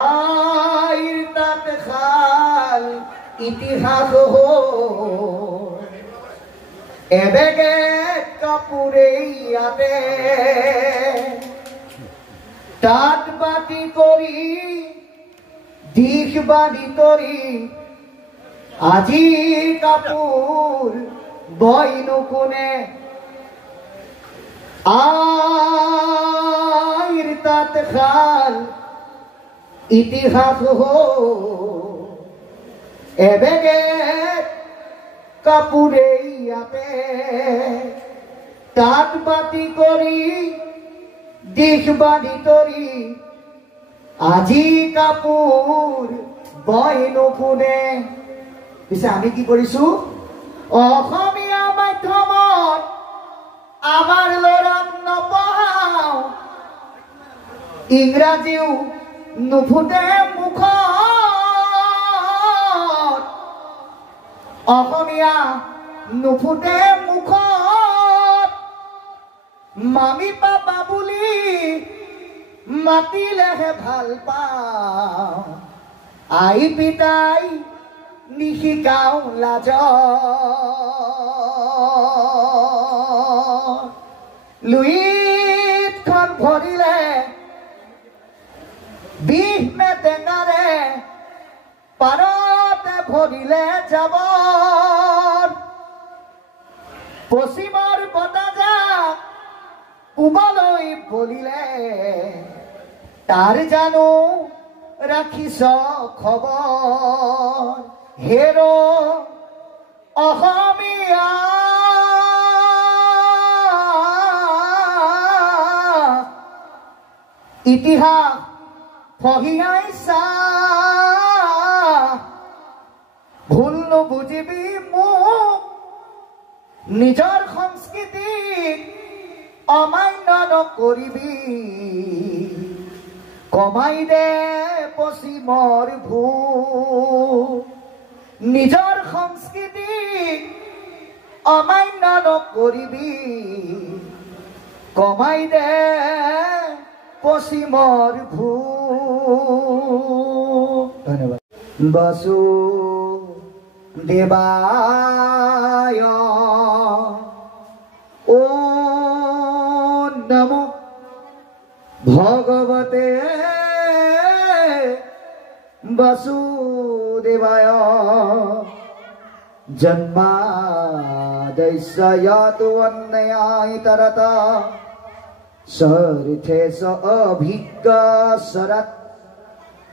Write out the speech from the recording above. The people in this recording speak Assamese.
আইর তাত খাল ইতিহাস এবেগে কাপুরে ইয়াতে তাত বাতি করি দিশ বাদি তরি আজি কাপুর বইনু কোনে আইর তাত খাল ইতিহাস এবেগে কাপুরে ইয়াতে তাত বাতি করি দিশ বাদি তরি আজি কাপুর বইনু কোনে পিছে আমি কি কৰিছো অসমীয়া মাধ্যমত আমাৰ ল'ৰাক নপঢ়াও ইংৰাজীও নুফুটে মুখত অসমীয়া নুফুটে মুখত মামি পাপা বুলি মাতিলেহে ভাল পাওঁ আই পিতাই নিশিকাও লাজ লুইতখন ভৰিলে বিষ মেটেঙাৰে পাৰতে ভৰিলে যাব পশ্চিমৰ বতাহজাক পূবলৈ বলিলে তাৰ জানো ৰাখিছ খবৰ হেৰ অসমীয়া ইতিহাস ফহিয়াইছা ভুল নুবুজিবি মোক নিজৰ সংস্কৃতিক অমান্য নকৰিবি কমাই দে পশ্চিমৰ ভূত নিজৰ সংস্কৃতিক অমান্য নকৰিবি কমাই দে পশ্চিমৰ ভূত ধন্যবাদ বাসুদেবায় ও নমো ভগবতে বাসুদেবায় জন্মাদস্য ইয়াতু অন্যয়ায় তরতা সরিথে স অভিজ্ঞ সরত